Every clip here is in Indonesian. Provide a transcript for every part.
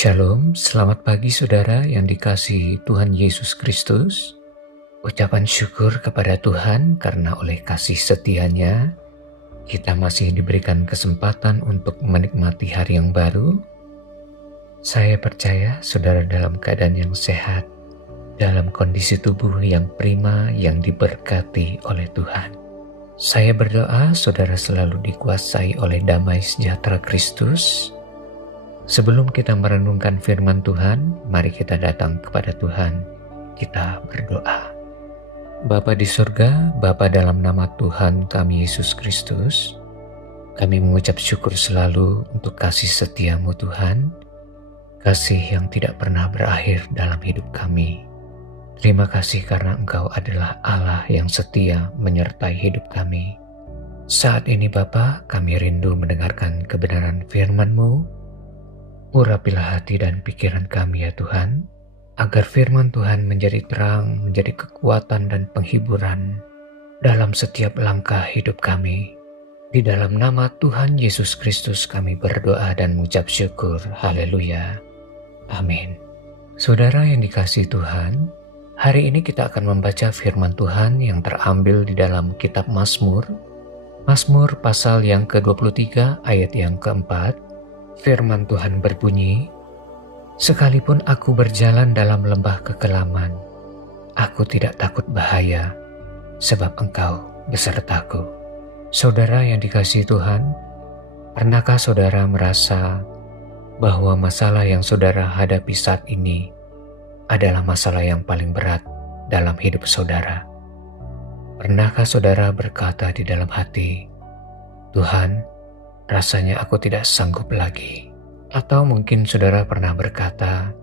Shalom, selamat pagi saudara yang dikasihi Tuhan Yesus Kristus. Ucapan syukur kepada Tuhan karena oleh kasih setia-Nya, kita masih diberikan kesempatan untuk menikmati hari yang baru. Saya percaya saudara dalam keadaan yang sehat, dalam kondisi tubuh yang prima yang diberkati oleh Tuhan. Saya berdoa saudara selalu dikuasai oleh damai sejahtera Kristus. Sebelum kita merenungkan firman Tuhan, mari kita datang kepada Tuhan. Kita berdoa. Bapa di surga, Bapa dalam nama Tuhan kami Yesus Kristus, kami mengucap syukur selalu untuk kasih setia-Mu Tuhan, kasih yang tidak pernah berakhir dalam hidup kami. Terima kasih karena Engkau adalah Allah yang setia menyertai hidup kami. Saat ini Bapa, kami rindu mendengarkan kebenaran firman-Mu. Urapilah hati dan pikiran kami ya Tuhan, agar firman Tuhan menjadi terang, menjadi kekuatan dan penghiburan dalam setiap langkah hidup kami. Di dalam nama Tuhan Yesus Kristus kami berdoa dan mengucap syukur. Haleluya. Amin. Saudara yang dikasihi Tuhan, hari ini kita akan membaca firman Tuhan yang terambil di dalam kitab Mazmur. Mazmur pasal yang ke-23 ayat yang keempat. Firman Tuhan berbunyi, "Sekalipun aku berjalan dalam lembah kekelaman, aku tidak takut bahaya, sebab Engkau besertaku." Saudara yang dikasihi Tuhan, pernahkah saudara merasa bahwa masalah yang saudara hadapi saat ini adalah masalah yang paling berat dalam hidup saudara? Pernahkah saudara berkata di dalam hati, "Tuhan, rasanya aku tidak sanggup lagi." Atau mungkin saudara pernah berkata,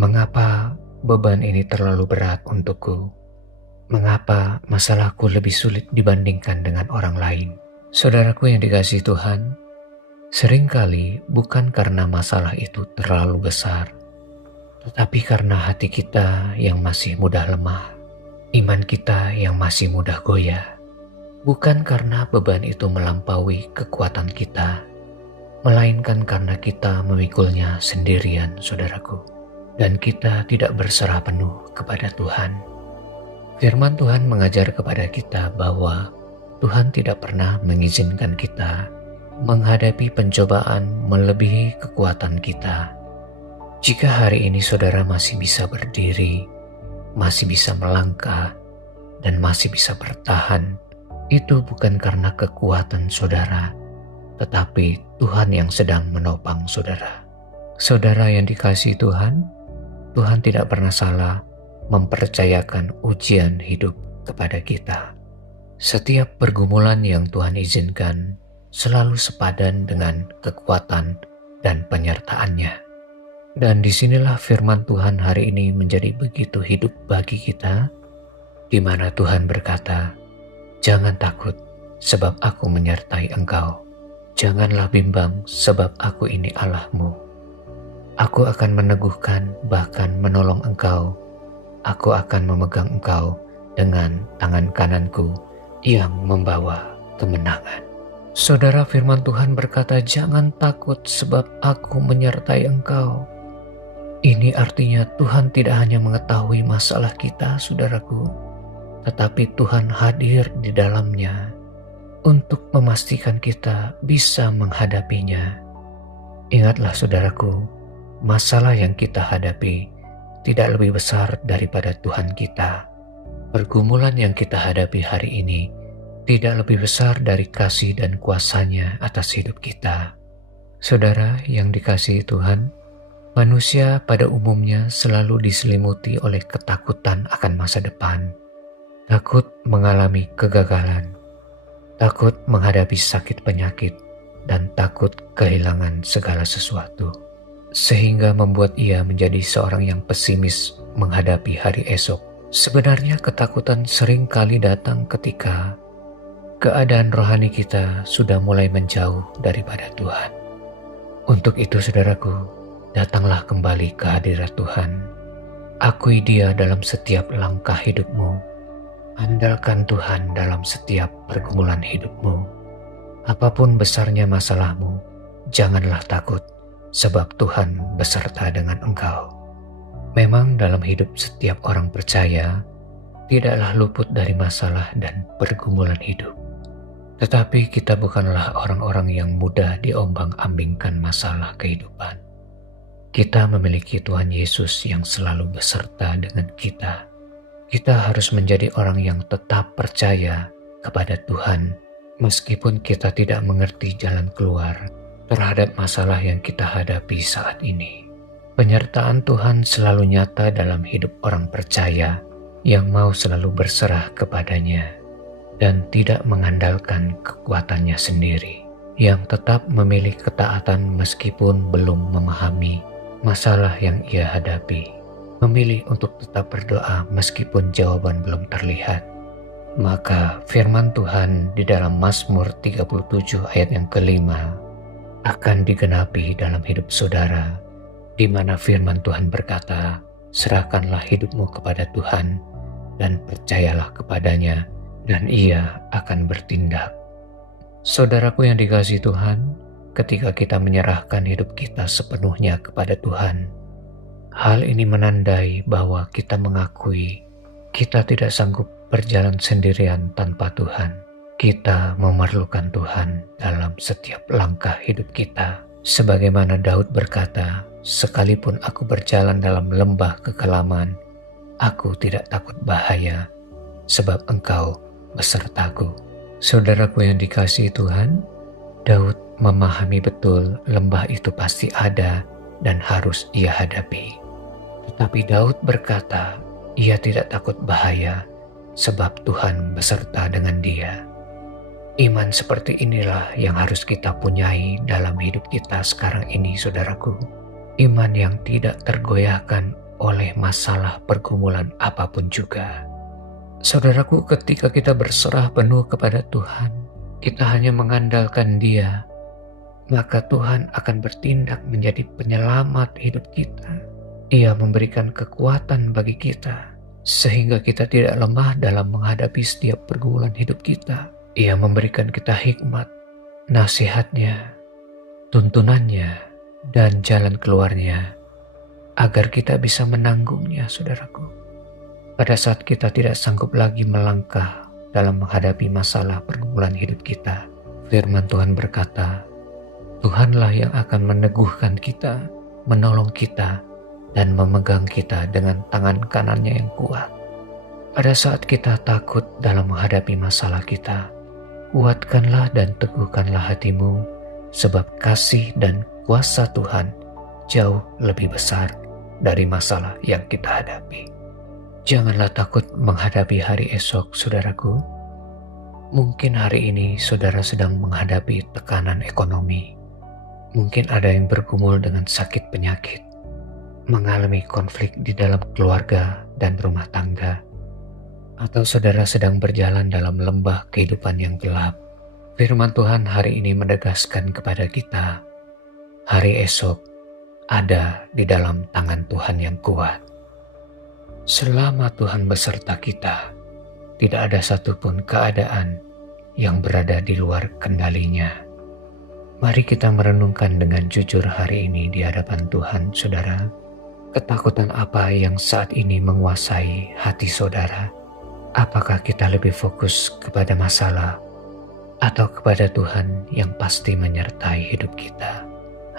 "Mengapa beban ini terlalu berat untukku? Mengapa masalahku lebih sulit dibandingkan dengan orang lain?" Saudaraku yang dikasihi Tuhan, seringkali bukan karena masalah itu terlalu besar, tetapi karena hati kita yang masih mudah lemah, iman kita yang masih mudah goyah. Bukan karena beban itu melampaui kekuatan kita, melainkan karena kita memikulnya sendirian, saudaraku. Dan kita tidak berserah penuh kepada Tuhan. Firman Tuhan mengajar kepada kita bahwa Tuhan tidak pernah mengizinkan kita menghadapi pencobaan melebihi kekuatan kita. Jika hari ini saudara masih bisa berdiri, masih bisa melangkah, dan masih bisa bertahan, itu bukan karena kekuatan saudara, tetapi Tuhan yang sedang menopang saudara. Saudara yang dikasihi Tuhan, Tuhan tidak pernah salah mempercayakan ujian hidup kepada kita. Setiap pergumulan yang Tuhan izinkan selalu sepadan dengan kekuatan dan penyertaan-Nya. Dan disinilah firman Tuhan hari ini menjadi begitu hidup bagi kita, di mana Tuhan berkata, "Jangan takut, sebab aku menyertai engkau. Janganlah bimbang, sebab aku ini Allahmu. Aku akan meneguhkan, bahkan menolong engkau. Aku akan memegang engkau dengan tangan kananku yang membawa kemenangan." Saudara, firman Tuhan berkata, "Jangan takut, sebab aku menyertai engkau." Ini artinya Tuhan tidak hanya mengetahui masalah kita, saudaraku, tetapi Tuhan hadir di dalamnya untuk memastikan kita bisa menghadapinya. Ingatlah saudaraku, masalah yang kita hadapi tidak lebih besar daripada Tuhan kita. Pergumulan yang kita hadapi hari ini tidak lebih besar dari kasih dan kuasa-Nya atas hidup kita. Saudara yang dikasihi Tuhan, manusia pada umumnya selalu diselimuti oleh ketakutan akan masa depan. Takut mengalami kegagalan, takut menghadapi sakit penyakit, dan takut kehilangan segala sesuatu. Sehingga membuat ia menjadi seorang yang pesimis menghadapi hari esok. Sebenarnya ketakutan sering kali datang ketika keadaan rohani kita sudah mulai menjauh daripada Tuhan. Untuk itu saudaraku, datanglah kembali ke hadirat Tuhan. Akui Dia dalam setiap langkah hidupmu. Andalkan Tuhan dalam setiap pergumulan hidupmu. Apapun besarnya masalahmu, janganlah takut, sebab Tuhan beserta dengan engkau. Memang dalam hidup setiap orang percaya, tidaklah luput dari masalah dan pergumulan hidup. Tetapi kita bukanlah orang-orang yang mudah diombang-ambingkan masalah kehidupan. Kita memiliki Tuhan Yesus yang selalu beserta dengan kita. Kita harus menjadi orang yang tetap percaya kepada Tuhan, meskipun kita tidak mengerti jalan keluar terhadap masalah yang kita hadapi saat ini. Penyertaan Tuhan selalu nyata dalam hidup orang percaya yang mau selalu berserah kepadanya dan tidak mengandalkan kekuatannya sendiri, yang tetap memilih ketaatan meskipun belum memahami masalah yang ia hadapi, memilih untuk tetap berdoa meskipun jawaban belum terlihat. Maka firman Tuhan di dalam Mazmur 37 ayat yang kelima akan digenapi dalam hidup saudara, di mana firman Tuhan berkata, "Serahkanlah hidupmu kepada Tuhan dan percayalah kepadanya, dan ia akan bertindak." Saudaraku yang dikasihi Tuhan, ketika kita menyerahkan hidup kita sepenuhnya kepada Tuhan, hal ini menandai bahwa kita mengakui kita tidak sanggup berjalan sendirian tanpa Tuhan. Kita memerlukan Tuhan dalam setiap langkah hidup kita. Sebagaimana Daud berkata, "Sekalipun aku berjalan dalam lembah kekelaman, aku tidak takut bahaya, sebab Engkau besertaku." Saudaraku yang dikasihi Tuhan, Daud memahami betul lembah itu pasti ada dan harus ia hadapi. Tetapi Daud berkata, ia tidak takut bahaya, sebab Tuhan beserta dengan dia. Iman seperti inilah yang harus kita punyai dalam hidup kita sekarang ini, saudaraku. Iman yang tidak tergoyahkan oleh masalah pergumulan apapun juga. Saudaraku, ketika kita berserah penuh kepada Tuhan, kita hanya mengandalkan Dia, maka Tuhan akan bertindak menjadi penyelamat hidup kita. Ia memberikan kekuatan bagi kita, sehingga kita tidak lemah dalam menghadapi setiap pergumulan hidup kita. Ia memberikan kita hikmat, nasihatnya, tuntunannya, dan jalan keluarnya, agar kita bisa menanggungnya, saudaraku. Pada saat kita tidak sanggup lagi melangkah dalam menghadapi masalah pergumulan hidup kita, firman Tuhan berkata, Tuhanlah yang akan meneguhkan kita, menolong kita, dan memegang kita dengan tangan kanannya yang kuat. Pada saat kita takut dalam menghadapi masalah kita, kuatkanlah dan teguhkanlah hatimu, sebab kasih dan kuasa Tuhan jauh lebih besar dari masalah yang kita hadapi. Janganlah takut menghadapi hari esok, saudaraku. Mungkin hari ini saudara sedang menghadapi tekanan ekonomi. Mungkin ada yang bergumul dengan sakit penyakit, mengalami konflik di dalam keluarga dan rumah tangga, atau saudara sedang berjalan dalam lembah kehidupan yang gelap. Firman Tuhan hari ini menegaskan kepada kita, hari esok ada di dalam tangan Tuhan yang kuat. Selama Tuhan beserta kita, tidak ada satupun keadaan yang berada di luar kendalinya. Mari kita merenungkan dengan jujur hari ini di hadapan Tuhan, saudara. Ketakutan apa yang saat ini menguasai hati saudara? Apakah kita lebih fokus kepada masalah atau kepada Tuhan yang pasti menyertai hidup kita?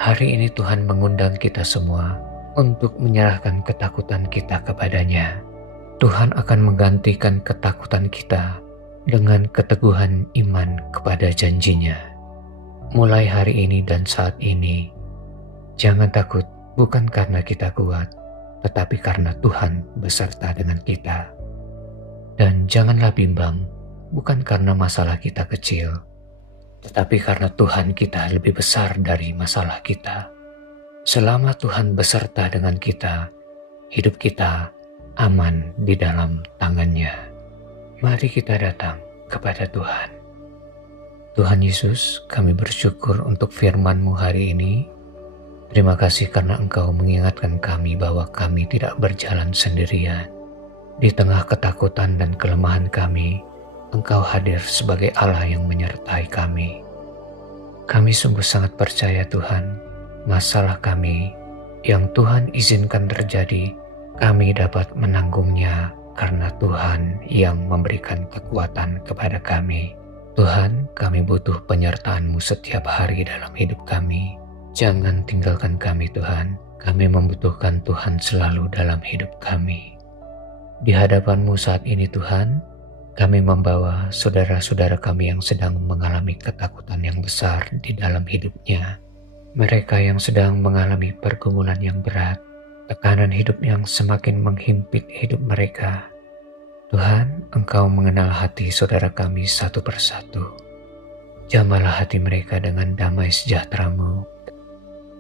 Hari ini Tuhan mengundang kita semua untuk menyerahkan ketakutan kita kepadanya. Tuhan akan menggantikan ketakutan kita dengan keteguhan iman kepada janjinya. Mulai hari ini dan saat ini, jangan takut bukan karena kita kuat, tetapi karena Tuhan beserta dengan kita. Dan janganlah bimbang, bukan karena masalah kita kecil, tetapi karena Tuhan kita lebih besar dari masalah kita. Selama Tuhan beserta dengan kita, hidup kita aman di dalam tangan-Nya. Mari kita datang kepada Tuhan. Tuhan Yesus, kami bersyukur untuk firman-Mu hari ini. Terima kasih karena Engkau mengingatkan kami bahwa kami tidak berjalan sendirian. Di tengah ketakutan dan kelemahan kami, Engkau hadir sebagai Allah yang menyertai kami. Kami sungguh sangat percaya Tuhan, masalah kami yang Tuhan izinkan terjadi, kami dapat menanggungnya karena Tuhan yang memberikan kekuatan kepada kami. Tuhan, kami butuh penyertaan-Mu setiap hari dalam hidup kami. Jangan tinggalkan kami Tuhan, kami membutuhkan Tuhan selalu dalam hidup kami. Di hadapan-Mu saat ini Tuhan, kami membawa saudara-saudara kami yang sedang mengalami ketakutan yang besar di dalam hidupnya. Mereka yang sedang mengalami pergumulan yang berat, tekanan hidup yang semakin menghimpit hidup mereka. Tuhan, Engkau mengenal hati saudara kami satu persatu. Jamahlah hati mereka dengan damai sejahtera-Mu.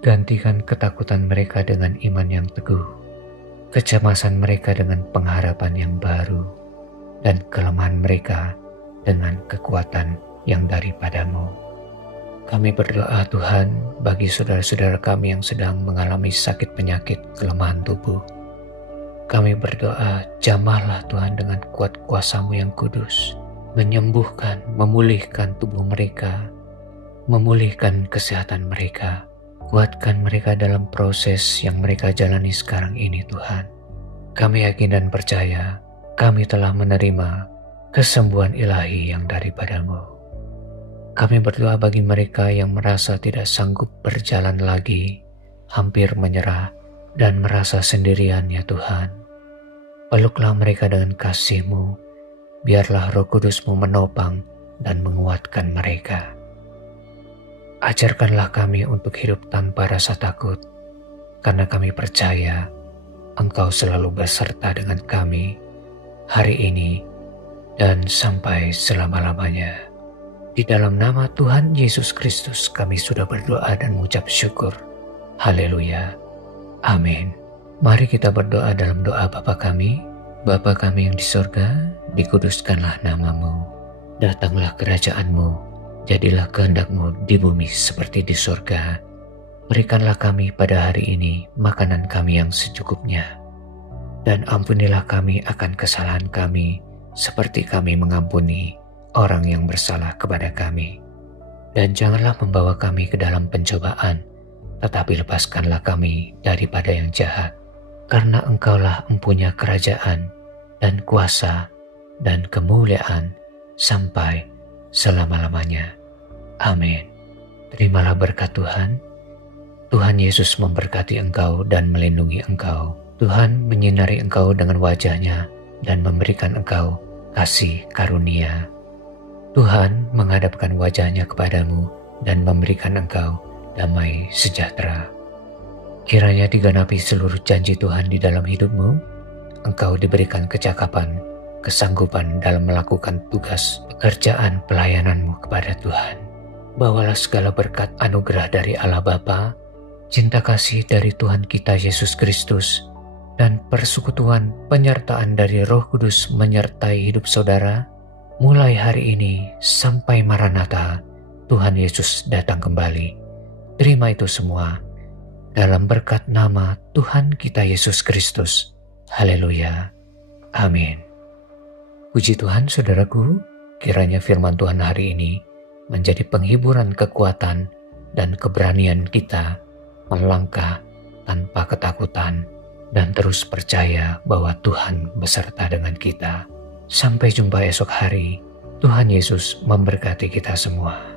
Gantikan ketakutan mereka dengan iman yang teguh, kecemasan mereka dengan pengharapan yang baru, dan kelemahan mereka dengan kekuatan yang daripada-Mu. Kami berdoa Tuhan bagi saudara-saudara kami yang sedang mengalami sakit penyakit kelemahan tubuh. Kami berdoa, jamahlah Tuhan dengan kuat kuasa-Mu yang kudus, menyembuhkan, memulihkan tubuh mereka, memulihkan kesehatan mereka, kuatkan mereka dalam proses yang mereka jalani sekarang ini Tuhan. Kami yakin dan percaya, kami telah menerima kesembuhan ilahi yang daripada-Mu. Kami berdoa bagi mereka yang merasa tidak sanggup berjalan lagi, hampir menyerah, dan merasa sendirian ya Tuhan. Peluklah mereka dengan kasih-Mu, biarlah Roh Kudus-Mu menopang dan menguatkan mereka. Ajarkanlah kami untuk hidup tanpa rasa takut, karena kami percaya Engkau selalu beserta dengan kami hari ini dan sampai selama-lamanya. Di dalam nama Tuhan Yesus Kristus kami sudah berdoa dan mengucap syukur. Haleluya. Amin. Mari kita berdoa dalam doa Bapa kami. Bapa kami yang di sorga, dikuduskanlah nama-Mu. Datanglah kerajaan-Mu, jadilah kehendak-Mu di bumi seperti di sorga. Berikanlah kami pada hari ini makanan kami yang secukupnya. Dan ampunilah kami akan kesalahan kami, seperti kami mengampuni orang yang bersalah kepada kami. Dan janganlah membawa kami ke dalam pencobaan, tetapi lepaskanlah kami daripada yang jahat. Karena Engkaulah empunya kerajaan dan kuasa dan kemuliaan sampai selama-lamanya. Amin. Terimalah berkat Tuhan. Tuhan Yesus memberkati engkau dan melindungi engkau. Tuhan menyinari engkau dengan wajah-Nya dan memberikan engkau kasih karunia. Tuhan menghadapkan wajah-Nya kepadamu dan memberikan engkau damai sejahtera. Kiranya digenapi seluruh janji Tuhan di dalam hidupmu. Engkau diberikan kecakapan, kesanggupan dalam melakukan tugas pekerjaan pelayananmu kepada Tuhan. Bawalah segala berkat anugerah dari Allah Bapa, cinta kasih dari Tuhan kita Yesus Kristus, dan persekutuan penyertaan dari Roh Kudus menyertai hidup saudara, mulai hari ini sampai Maranatha, Tuhan Yesus datang kembali. Terima itu semua dalam berkat nama Tuhan kita Yesus Kristus. Haleluya. Amin. Puji Tuhan saudaraku, kiranya firman Tuhan hari ini menjadi penghiburan kekuatan dan keberanian kita melangkah tanpa ketakutan dan terus percaya bahwa Tuhan beserta dengan kita. Sampai jumpa esok hari. Tuhan Yesus memberkati kita semua.